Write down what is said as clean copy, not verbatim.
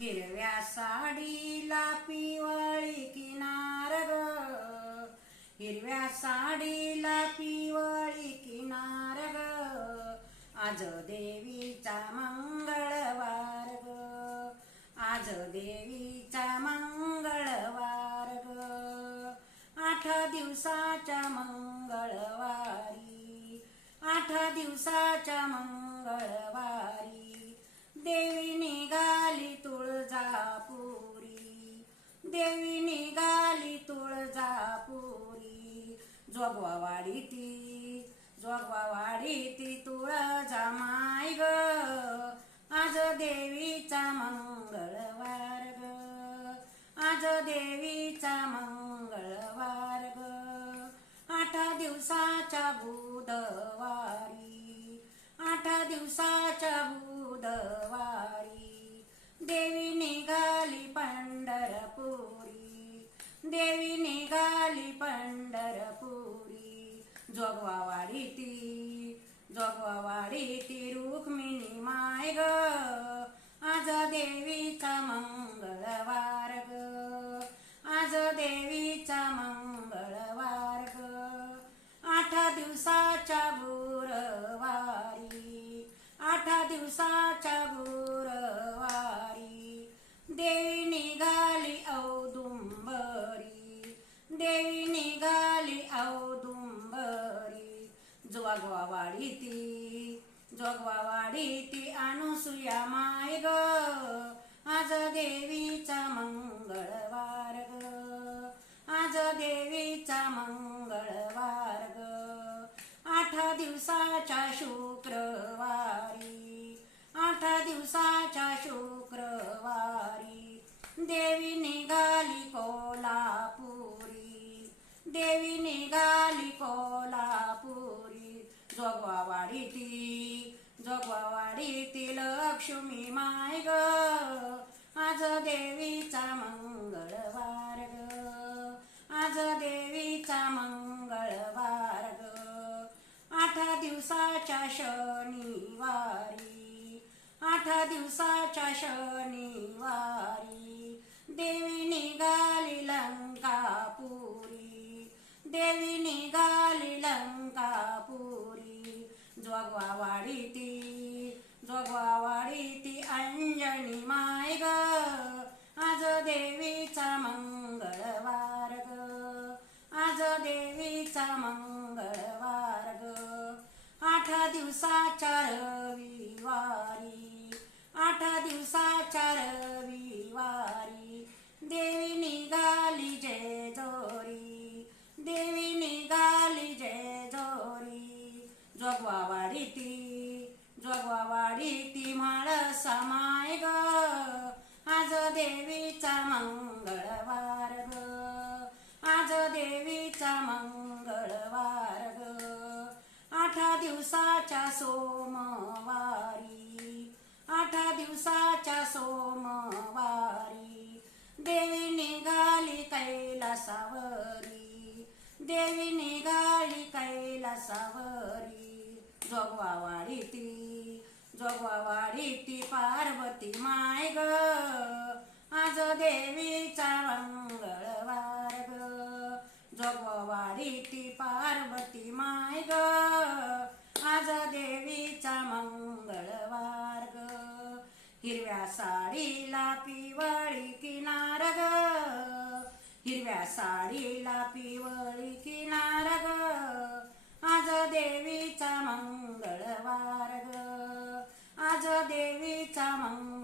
हिरव्या साडीला पिवळी किनार ग, हिरव्या साडीला पिवळी किनार ग, आज देवीचा मंगळवार ग, आज देवीचा मंगळवार ग, 8 दिवसाच्या मंगळवारी, 8 दिवसाच्या मंगळवारी देवी निघाली तुळजापुरी, देवी निघाली तुळजापुरी, जोगवावाडी ती तुळजामाई ग, आज देवीचा मंगळवार ग, आज देवीचा मंगळवार ग, 8 दिवसाच्या बुधवारी, 8 दिवसाच्या बुधवारी देवी निघाली पंढरपुरी, देवी निघाली पंढरपुरी, जोगवावाडी ती रुक्मिणी माय ग, आज देवीचा मंगळवार ग, आज देवीचा मंगळवार ग, 8 दिवसाच्या गुरुवारी, 8 दिवसाच्या गुरुवारी देवी निघाली औदुंबरी, देवी निघाली औदुंबरी, जोगवावाडी ती अनुसुया माय ग, आज देवीचा मंगळवार ग, आज देवीचा मंगळवार ग, 8 दिवसाच्या शुक्रवारी, 8 दिवसाच्या शुक्रवारी देवी निघाली कोल्हापुरी, देवी निघाली कोल्हापुरी, जोगवावाडी ती लक्ष्मी माय ग, आज देवीचा मंगळवार ग, आज देवीचा मंगळवार ग, 8 दिवसाच्या शनिवारी, 8 दिवसाच्या शनिवारी देवी निघाली लंकापुरी, देवी निघाली लंकापुरी, जोगवावाडी ती अंजनी माय ग, आज देवीचा मंगळवार ग, आज देवीचा मंगळवार ग, 8 दिवसाच्या रविवारी, 8 दिवसाच्या रविवारी देवी निघाली जेजुरी, देवी निघाली जेजुरी, जोगवावाडी ती म्हाळसा माय ग, आज देवीचा मंगळवार ग, आज देवीचा मंगळवार ग, 8 दिवसाच्या सोमवारी, 8 दिवसाच्या सोमवारी देवी निघाली कैलासावरी, देवी निघाली कैलासावरी, जोगवावाडी ती पार्वती माय ग, आज देवीचा मंगळवार ग, जोगवावाडी ती पार्वती माय ग, आज देवीचा मंगळवार ग, हिरव्या साडीला पिवळी किनार ग, हिरव्या साडीला पिवळी किनार ग, आज देवीचा मंगळवार ग, आज देवीचा मंगळवार